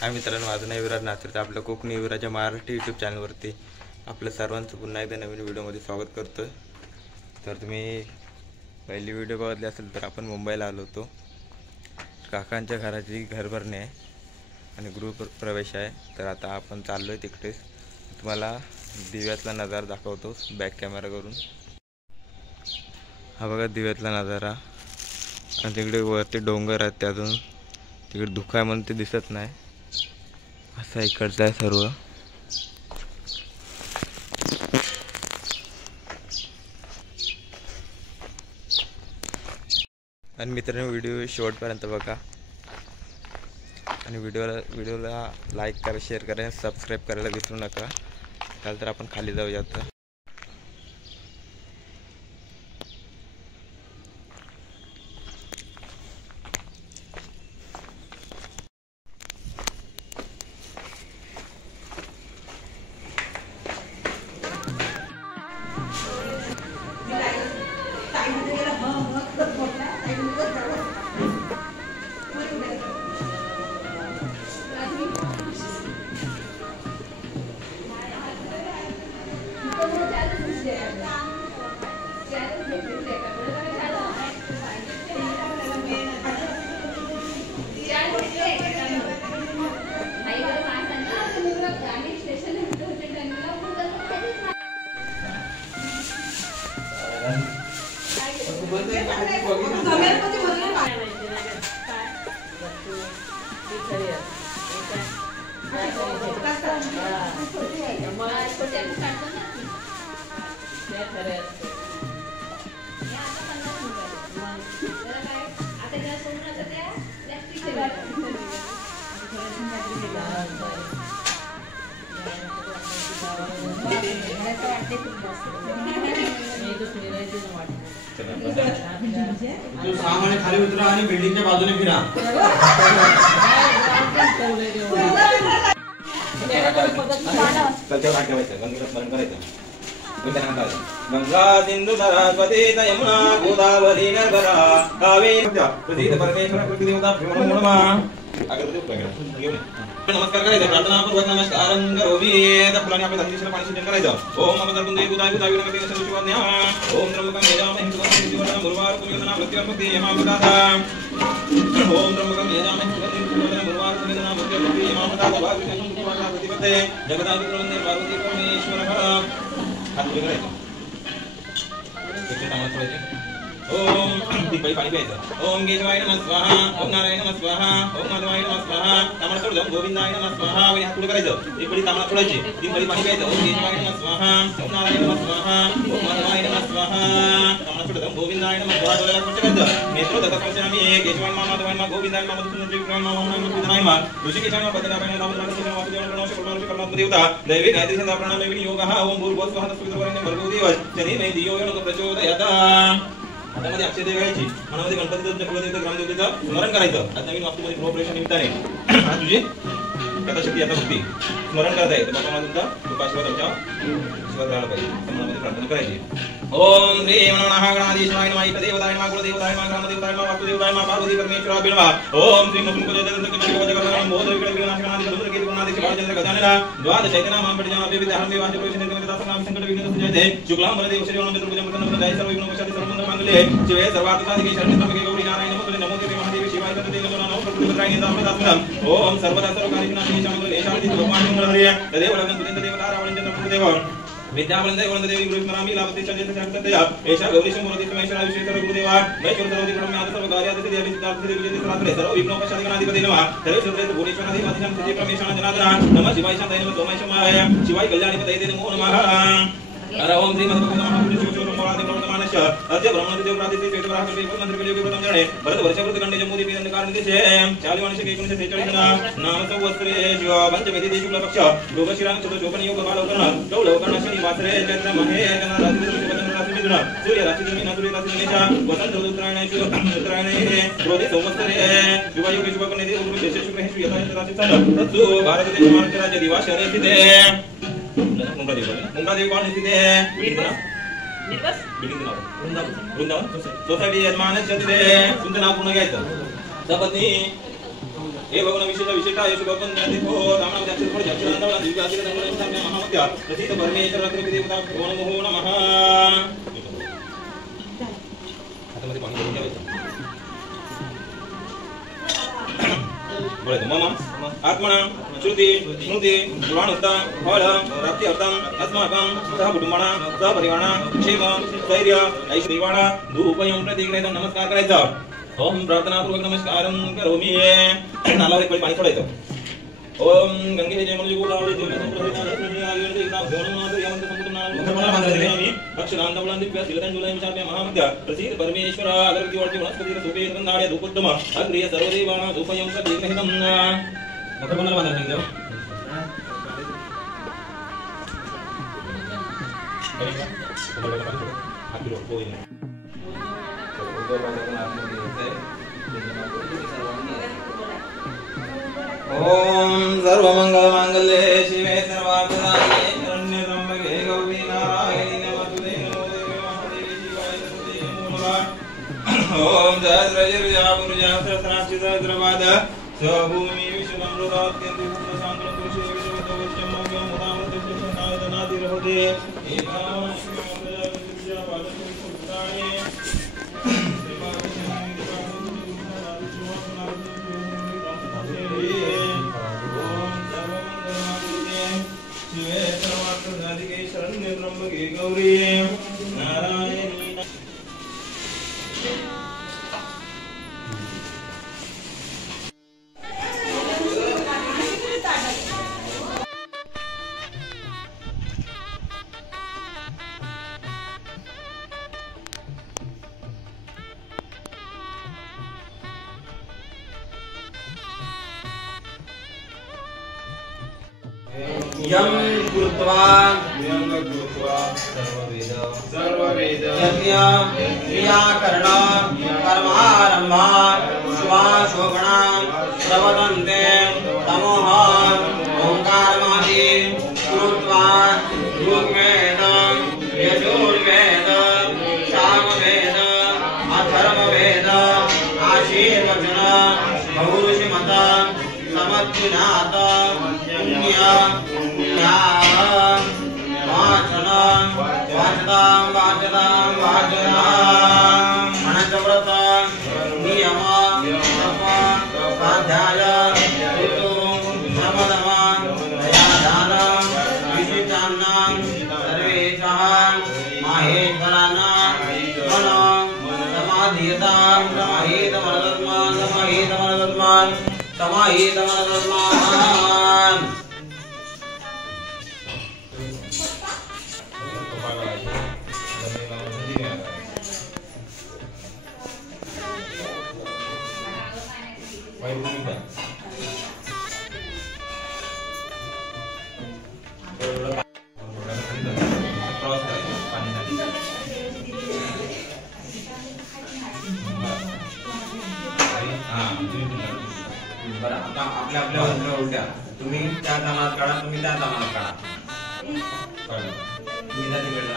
हाय मित्रांनो, माझं नाव विराज नाचर. तर आपल्या कोकणी विराजा मराठी यूट्यूब चॅनलवरती आपलं सर्वांचं पुन्हा एकदा नवीन व्हिडिओमध्ये स्वागत करतो आहे. तर तुम्ही पहिली व्हिडिओ बघितली असेल तर आपण मुंबईला आलो होतो. काकांच्या घराची घरभरणी आहे आणि गृहप्रवेश आहे. तर आता आपण चाललो आहे तिकडेच. तुम्हाला दिव्यातला नजारा दाखवतो बॅक कॅमेरा करून. हा बघा दिव्यातला नजारा. आणि तिकडे वरती डोंगर आहेत, त्यातून तिकडे धुका म्हणून ते दिसत नाही. असं इकडचं आहे सर्व. आणि मित्रांनो, व्हिडिओ शेवटपर्यंत बघा आणि व्हिडिओला लाईक करा, शेअर करा, सबस्क्राईब करायला विसरू नका. चालेल तर आपण खाली जाऊया आता. तू सामाने खाली उतरा आणि बिल्डिंगच्या बाजूने फिरा. गंगा सिंधु सरस्वती यमुना गोदावरी नर्मदा कावेरी प्रसिद्ध परमेश्वर प्रकृती देवता नमस्कार करायचं. प्रार्थनापूर्वक नमस्कारं करोमि. त्या फुलाने आपल्या धनदेशाला पाणी सिंचन करायचं. ओम नमः कुंदे गुदाय गुदाय विनकते सर्वशिवाज्ञा. ओम त्र्यंबकं यजामहे सुगंधिं पुष्टिवर्धनं उर्वारुकमिव प्रत्युत्पत्ति यमापदाता. ओम त्र्यंबकं यजामहे सुगंधिं पुष्टिवर्धनं उर्वारुकमिव प्रत्युत्पत्ति यमापदाता. भागवतं पुष्टिवर्धनं प्रतिपत्ते जगदाधिपति वन्दे पार्वती परमेश्वरः. हात पुढे करायचं. ओम दीपाई पाणी प्यायचं. ओम केशवाय नमः स्वाहा. ओम नारायण नमः स्वाहा. ओम माधवाय नमः स्वाहा. तांबडा सोड जाऊन गोविंदाय नमः स्वाहा. आणि हात पुढे करायचं. एक पडी तांबडा सोडायची. तीन पडी पाणी प्यायचं. ओम केशवाय नमः स्वाहा. ओम नारायण नमः स्वाहा. ओम माधवाय नमः स्वाहा. तांबडा सोड जाऊन गोविंदाय नमः स्वाहा. डोळ्याला स्पर्श करायचं. नेत्र दत्तस्पर्शामी केशवाय नमः माधवाय नमः गोविंदाय नमः मधुसूदन त्रिविक्रम नमः ओम नमः विष्णुनाय नमः ऋषिकेशाय नमः पद्मनाभाय नमः नामदेवाय नमः वासुदेवाय नमः शकुनाय नमः देवता दैवी गायत्री छंद प्राणायाम योगः. ओम भूर्भुवः स्वः तत्सवितुर्वरेण्यं भर्गो देवस्य तन्मे धियो यो न प्रचोदयात्. हातामध्ये अक्षय घ्यायची. मनामध्ये गणपतीचं कुलदेवता ग्रामदेवतेचं स्मरण करायचं. आज नवीन वास्तूमध्ये गृहप्रवेश निमित्ताने आज तुझी कथाशक्ती आता भक्ती स्मरण करता येतं. बाबा मला तुमचा कृपाशीर्वाद आमच्या आशीर्वाद राहायला पाहिजे. मनामध्ये प्रार्थना करायची. ओम श्री मनोनाः गणाधीशाय नमः इष्टदेवताय नमः कुलदेवताय नमः ग्रामदेवताय नमः वास्तुदेवताय नमः पार्वती परमेश्वराय नमः. ओम श्री मुकुंदजयदत्तकविजयगणनाथं बोधविकटविघ्ननाशकनादिकलुन्द्रकेतुगणादिकपालचन्द्र गजानना द्वादशैतनामां पठिजामि संकटविघ्नसुजयते शुक्लां वरदे उषिरवनं चतुर्भुजं प्रसन्नं जय सर्वविघ्नोपशान्ति सर्वमङ्गलमाङ्गल्ये शिवे सर्वार्थसाधिके शरण्ये त्र्यम्बके गौरी नारायणि नमोस्तुते. नमो देवी महादेवी शिवाय तत्ते नमो नमः प्रकृतिपत्राय दामोदरदासनं. ओम सर्वदा सर्वकार्यविनाशिनी शामले शान्ति भगवान् मंगलहरिये तदेव लग्नं देवता रावणं चतुर्देव विद्यावंदे वंददेवी गुरुस्मरामि लाभते चंद्र चंद्रतया एषा गौरीशं मूर्तिमेश्वरा विश्वेश्वर गुरुदेवा महेश्वर सर्वधिकरणं याद सर्वकार्यादिति देवी सिद्धार्थ देवी जयते सरात्रे सर्व विघ्नोपशान्तिगणाधिपति नमः. सर्वेश्वरेन्द्र भुवनेश्वराधि वादिनं सजे परमेश्वराय जनार्दना नमः. शिवाय शान्ताय नमः. सोमाय शमाय शिवाय कल्याणिपतये नमो नमः. हर ओम श्री मधुसूदन नमः. शिवशोभमादिं प्रवर्तमानस्य अद्य ब्रह्मदेव प्रातिथे वेदवराहकल्पे मंत्रकलियुगे प्रथम जने भरत वर्षवृतखण्डे जम्बूदीपे दण्डकारनिदेशे चालिवांशे 1946 नाम संवत्सरे शिव पंचमी शुक्ल पक्ष योगशिरां चतुर्शोभनयोग बालवकर्ण गौलवकर्ण शनि वासरे चैत्र महे गणरात्रि मिथुन सूर्य राशि मीन सूर्य राशि मेष वसंत उत्तरायणे क्रोधे संवत्सरे शुभयोगे शुभकर्णे विशेष शुक्र हे यथा राशि सन तत्सु भारत देश महाराष्ट्र राज्य दिवाशरे स्थिते मुंब्रादेवी कौन स्थित है? बिल्डिंग नाव वृंदावन सोसायटी यजमान तुमचं नाव पूर्ण घ्यायचं. सपत्नी हे भगवान विशेष विशेषता येशु भगवान ज्ञाती हो रामनाम अक्षर फळ अक्षरांत वला दिव्य आदिक संगम साम्य महामध्य प्रसिद्ध परमेश्वर रात्री देवता ओम नमो नमः आता मध्ये पाणी भरून घ्यायचं बोलायचं मम आत्मना श्रुती स्मृती पुराणोक्ता फळ प्राप्त्यर्थम अस्माकं सह कुटुंबाना सह परिवाराना क्षेम स्थैर्य ऐश्वर्यवाणा धूपयं प्रतिग्रहितं नमस्कार करायचा ओम प्रार्थनापूर्वक नमस्कारं करोमि नालावर एक पाणी सोडायचं ओम गंगे जयमल गोदावरी जयमल अक्षरांतवळं दिव्य शिलतंजुलं चाप्य महामध्य प्रसीद परमेश्वर अगरती वाटी वनस्पती सुपे गंधाड्य धूपोत्तम अग्रिय सर्वदेवानां धूपयं प्रतिग्रहितं मकरमंडल बांधलं जाऊ ओम सर्वमंगलमांगल्ये शिवे सर्वार्थसाधिके शरण्ये त्र्यंबके गौरी नारायणी नमोस्तुते नमोदेवी महादेवी शिवाय सरस्वती नमो नमः ओम सहस्रशीर्षा पुरुषा सहस्राक्षि सहस्रपाद स्वभूमि विश्वमृतात्यन्ति पुत्रसान्द्रं पुरुषे विश्वतोष्यं मव्यं मुदामृतशनायतनातिरहते गौरी नारायणी यम कृत्वा सर्ववेद यज्ञ क्रियाकरण कर्मारंभा शुभाशोभना प्रवदन्ते तमोह ओंकारमादि कृत्वा ऋग्वेद यजुर्वेद सामवेद अथर्ववेद आशीर्वचन बहुऋषिमत समत्विनाथ पुण्य अनंतव्रत नियम स्वाध्याय ऋतु समदम दयादान विशिष्टान्नां सर्वेषां माहेश्वराणां समाधीयतां समाहितमनदस्मान् आपल्या आपल्या उलट्या तुम्ही त्या कामात काढा तुम्ही त्या कामात काढा तुम्ही त्या तिकडे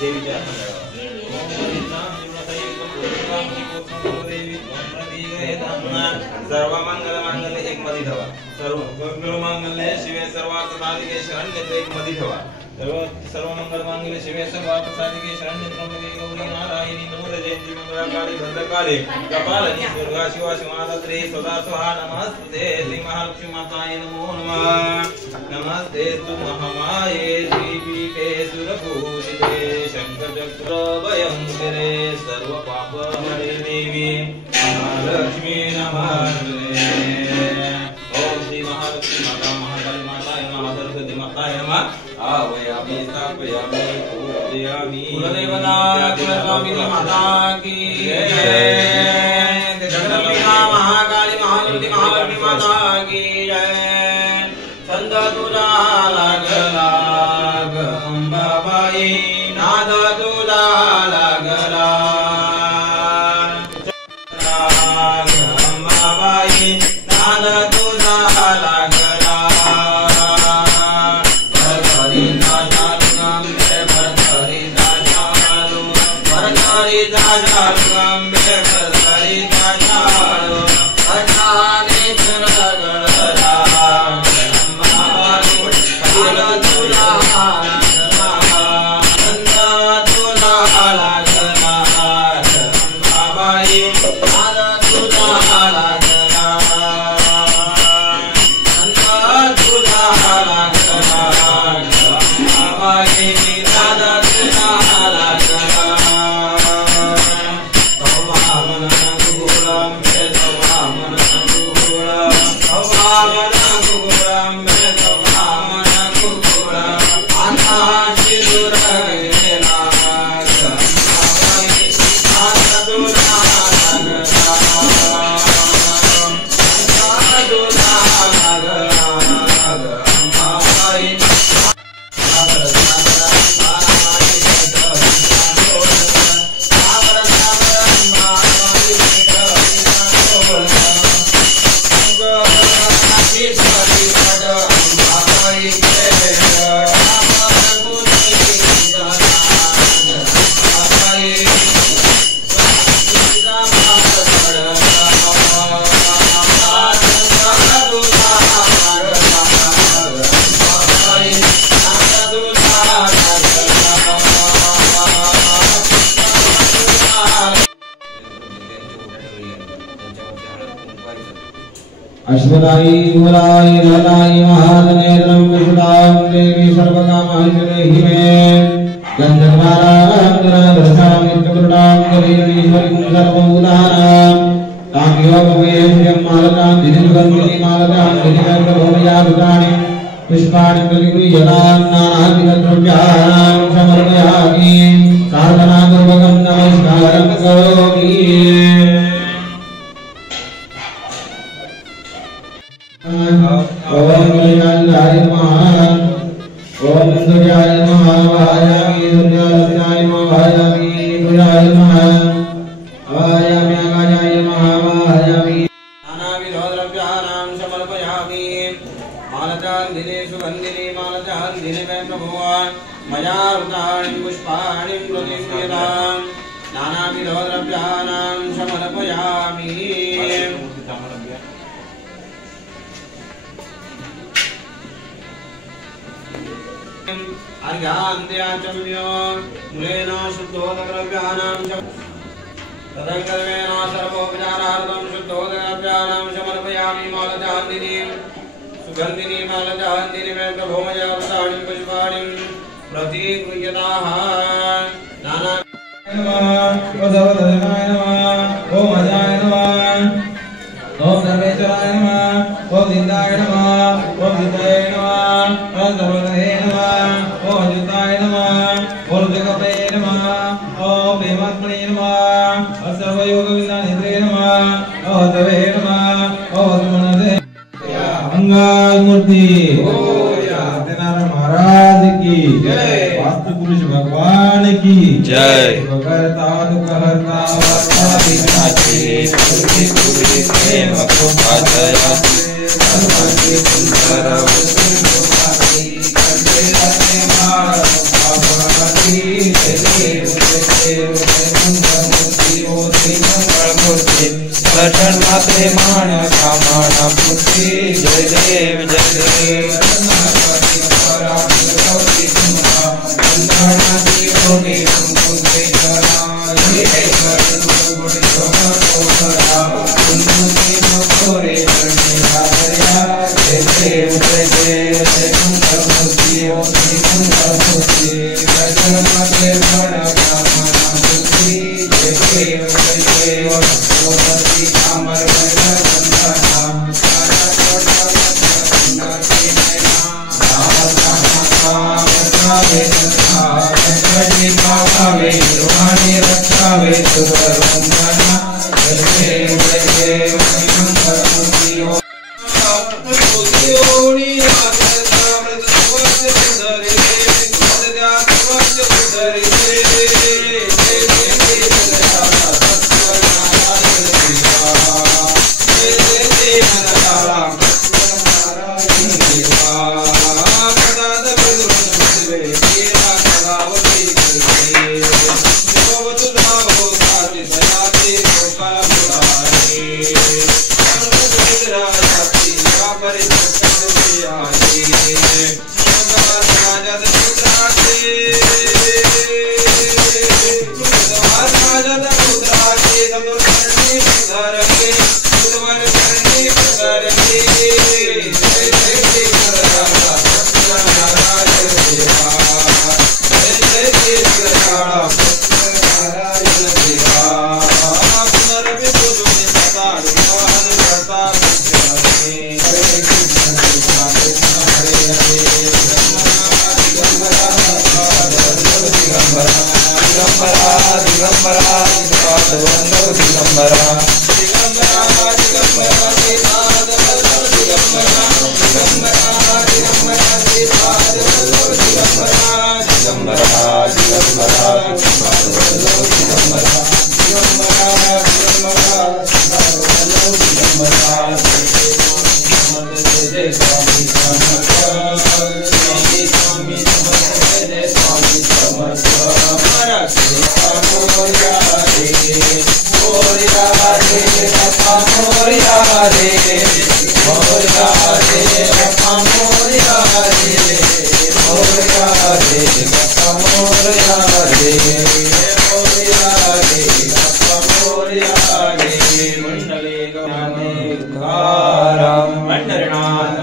देवीच्या मंडळावर सर्व मंगल मांगल्य एक मध्ये ठेवा सर्व मंगल मांगल्य शिवे सर्वार्थ साधिके शरण्य एक मध्ये ठेवा सर्व मंगल मांगल्य शिवे सर्वार्थ साधिके शरण्य त्र्यंबके गौरी नारायणी नमोस्तुते जयंती मंगलाकाली भद्रकाली कपालिनी दुर्गा शिवा शिवाधात्री सदा स्वाहा नमस्ते श्री महालक्ष्मी माताये नमो नमः नमस्ते तु महामाये श्रीपीठे सुरपूजिते शंखचक्रभयंकरे सर्व पाप हरे देवी महालक्ष्मी नमस्ते ओम श्री महालक्ष्मी माता महाकाली माताये नमः सरस्वती माताये नमः आवयामि स्थापयामि पूजयामि कुलदेवता कुलस्वामिनी माता की जय जगदम्बिका महाकाली महालक्ष्मी महालक्ष्मी माता की जय संत तुझा लागला अंबाबाई नाद तुझा लागला अंबाबाई नाद तुझा लागला अश्वदायी युवरायी नलायी महानेत्रं विशुदां देवी सर्वकामैश्वर्यैः मे गन्धर्वारां नित्यकृतां गरीश्वरीं सर्वभूतानां काम्योपवेश्यं मालकां दिनिगन्धिनी मालकां दिनिगन्धभूमयाभूतानि पुष्पाणि प्रतिगृह्यतां नानाविधद्रव्याणां समर्पयामि प्रार्थनापूर्वकं नमस्कारं करोमि ओम गजाननाय नमः ओम दुर्गाय नमः वायामि दुर्गाय नमः वायामि दुर्गाय नमः वायामि आगाय नमः वायामि नानाविधद्रव्याणां समर्पयामि मालचान्दिने सुगन्धिने मालचान्दिने मे प्रभो मया वृतानि पुष्पाणि प्रतिष्ठितां नानाविधद्रव्याणां समर्पयामि अर्घ्यान्त्याचम्यो मूलेन शुद्धोदकद्रव्याणां तदङ्कर्मेण सर्वोपचारार्थं शुद्धोदकद्रव्याणां समर्पयामि मालचान्दिनीं सुगन्धिनीं मालचान्दिनीं मे प्रभो मया वृतानि पुष्पाणि प्रतिगृह्यताः नाना ओम अजाय नमः ओम सर्वेश्वराय नमः ओम सिद्धाय नमः ओम सिद्धाय नमः ओम सर्वदये नमः ओम अजिताय नमः ओम जगते नमः ओम प्रेमात्मने नमः ओम सर्वयोगविनानिधे नमः ओम देवे नमः ओम समनसे मंगल मूर्ति सत्यनारायण महाराज की जय वास्तु पुरुष भगवान की जय करता दुखहर्ता वार्ता विनाशी सुखी सुखी प्रेम को पाजया सर्वांगी सुंदर वस्तु भाई कंठे रखे मार बाबा की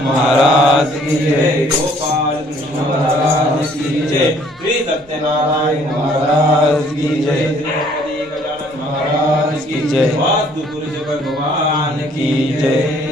महाराज की जय, गोपाल कृष्ण महाराज की जय, श्री सत्यनारायण महाराज की जय, श्री गजानन महाराज की जय, वास्तु पुरुष भगवान की जय।